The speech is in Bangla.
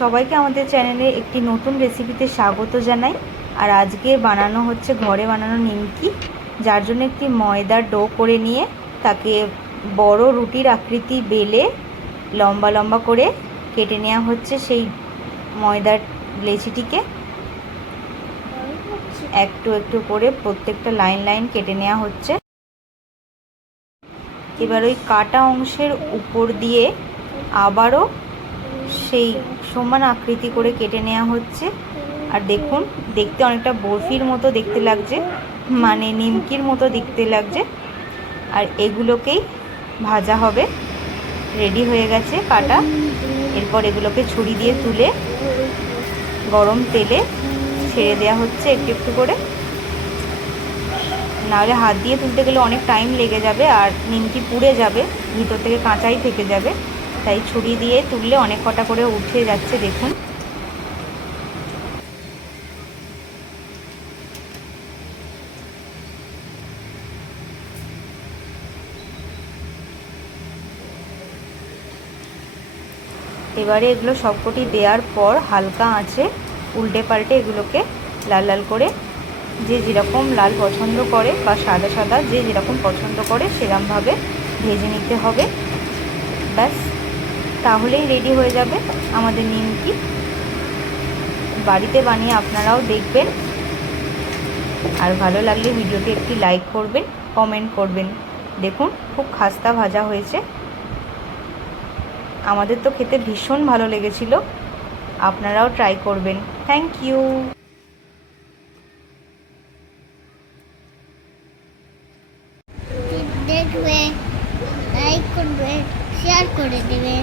সবাইকে আমাদের চ্যানেলে একটি নতুন রেসিপিতে স্বাগত জানাই। আর আজকে বানানো হচ্ছে, ঘরে বানানো নিমকি, যার জন্য একটি ময়দার ডো করে নিয়ে তাকে বড় রুটির আকৃতি বেলে লম্বা লম্বা করে কেটে নেওয়া হচ্ছে সেই ময়দার লেচিটিকে। একটু একটু করে প্রত্যেকটা লাইন লাইন কেটে নেওয়া হচ্ছে। এবার ওই কাটা অংশের উপর দিয়ে আবারও সেই সমান আকৃতি করে কেটে নেওয়া হচ্ছে। আর দেখুন, দেখতে অনেকটা বরফির মতো দেখতে লাগছে মানে নিমকির মতো দেখতে লাগছে। আর এগুলোকেই ভাজা হবে। রেডি হয়ে গেছে কাটা। এরপর এগুলোকে ছুরি দিয়ে তুলে গরম তেলে ছেড়ে দেওয়া হচ্ছে একটু একটু করে। নাহলে হাত দিয়ে তুলতে গেলে অনেক টাইম লেগে যাবে আর নিমকি পুড়ে যাবে, ভিতর থেকে কাঁচাই থেকে যাবে। তাই ছুরি দিয়ে তুললে অনেক কটা করে উঠে যাচ্ছে, দেখুন। এবারে এগুলো সবকটি দেওয়ার পর হালকা আঁচে উল্টে পাল্টে এগুলোকে লাল লাল করে যে যেরকম লাল পছন্দ করে বা সাদা সাদা যে যেরকম পছন্দ করে সেরকমভাবে ভেজে নিতে হবে। ব্যাস। তাহলেই রেডি হয়ে যাবে আমাদের নিমকি। বাড়িতে বানিয়ে আপনারাও দেখবেন। আর ভালো লাগলে ভিডিওটি একটি লাইক করবেন কমেন্ট করবেন। দেখুন, খুব খাস্তা ভাজা হয়েছে। আমাদের তো খেতে ভীষণ ভালো লেগেছিল। আপনারাও ট্রাই করবেন। Thank you Like share ಕೊಡಿದ್ದೀವಿ.